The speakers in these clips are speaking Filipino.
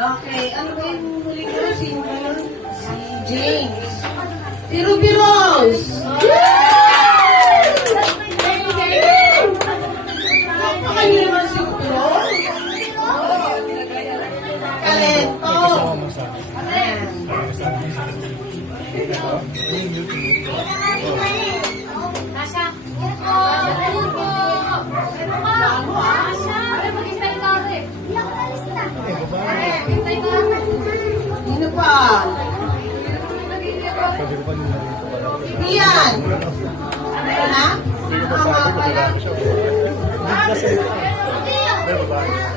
Okay, ano ba yung huli ko? Sino ba yun? Si James. Si Ruby Rose! Napakanya naman si Ruby Rose. Talento. Nasha! Ano po? Nasha! Ano mag-istay ka rin? Sino pa? Ian! Ha? Tama pala.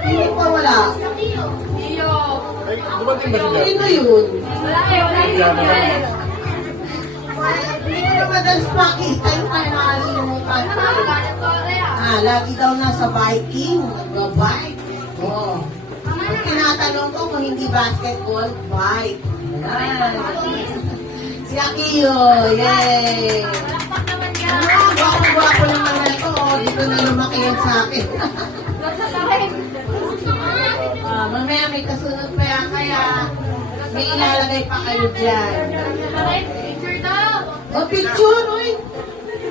Hindi pa wala. Sino yun? Wala eh. Hindi ko na madalas makita yung nakalimutan. Lagi daw nasa biking. Nag-bike. Oo. Ang tinatanong ko kung hindi basketball, bike. Si Akio. Yay! Gwapo-gwapo naman na ito. Dito na lumaki yan sa akin. Mamaya may kasunod pa yan, kaya may ilalagay pa kayo dyan. Picture daw! O, picture, uy!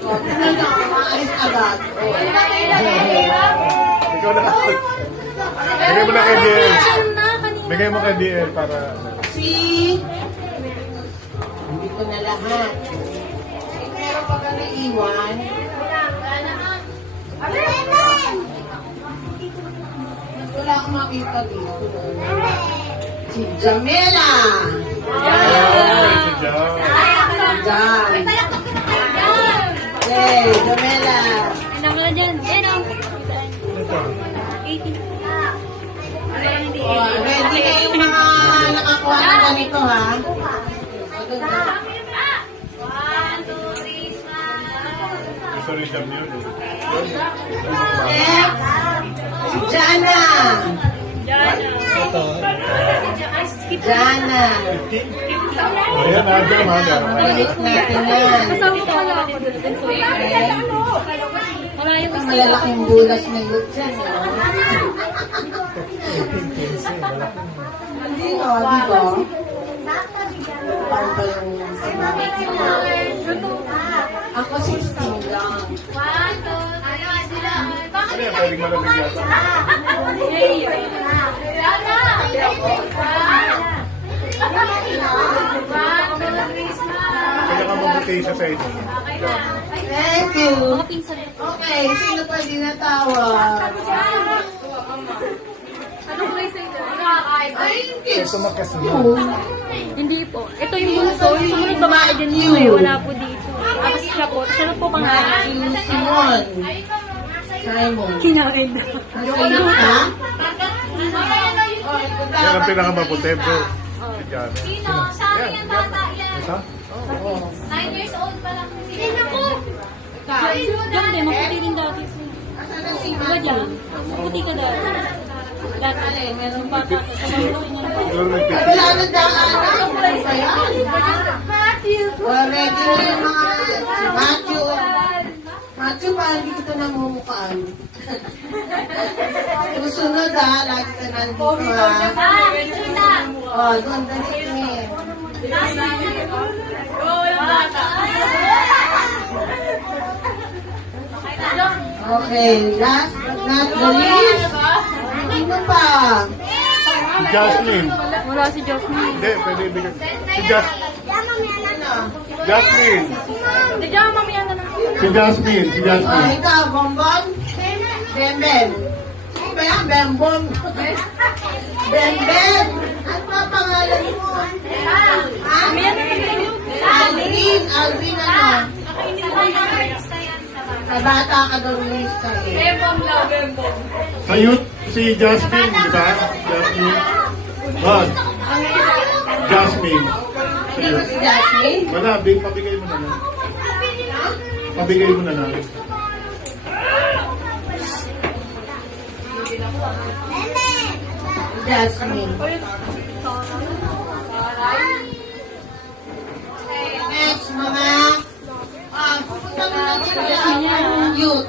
O, tingnan nyo, maalis agad. Ikaw na. Bigay mo na kay DL. Bigay mo kay DL para... Hindi ko na lahat. Pero pag naiwan, wala akong makita dito. Si Jamela! Oh, si John. Jan! Yay, Jamela! Anak mo dyan. Yan o. 18. Ready na yung mga nakakuha na ganito, ha? Sorry, Jam yun. Next, si Jana! Jana! Ayan, Jam, Mabilis natin yan. Kasama ko pala ako doon. Wala yung Ang malalaking bulas na yun dyan, ha? Hindi, o, di ba? Paano ba yung sinabi? Ako 16 lang. 1, 2, 3, sila. Bakit? Ano yan, pwedeng malamig yata? Hey! Lala! Kaya ka mabuti siya sa inyo. Thank you. Mga pinsan. Okay, sino pa dinatawag? Anong place ito? Nakakain. Ay, hindi. Ito magkasunod. Yun. Hindi po. Ito yung bunso. Yung sumunod babae din po eh. Wala po dito. Tapos siya po. Siya na po pangalan. Simon. Simon. Kinain na. Sino ka? Yan ang pinakamaputi, bro. Si John. Sino? Sa akin yung bata yan. Isa? 9 years old pa lang. Sino po? Ikaw. Diyan din. Maputi rin dati. Asan na si Diba dyan? Maputi ka dati. Dati. Meron bata. Siguro may Ay, picture. wala na daan. Ano ba yan? Ready na yung mga si Matthew. Matthew, parang hindi kita namumukhaan. Susunod ha, lagi ka nandito ha. Picture na. O, doon, dali tingin. Okay, last but not the least. Sino pa? Si Jasmine. Wala si Jasmine. Hindi, pwede ibigay. Si Jasmine. Hindi dyan, mamaya na lang. Si Jasmine. Si Jasmine. Ikaw, Bonbon? Bemben. Sino ba yan? Bembon. Bemben. Ano ba pangalan mo? Ha? Alvin. Alvin ano? Sa bata ka daw lista eh. Bembom daw, bembom. Sa youth, si Jasmine, di ba? Jasmine. Oh, Jasmine. Sa Sino youth. si Jasmine? Wala, pabigay mo na lang. Pabigay mo na lang. Jasmine. Next, mga pupunta mo na dito ang youth.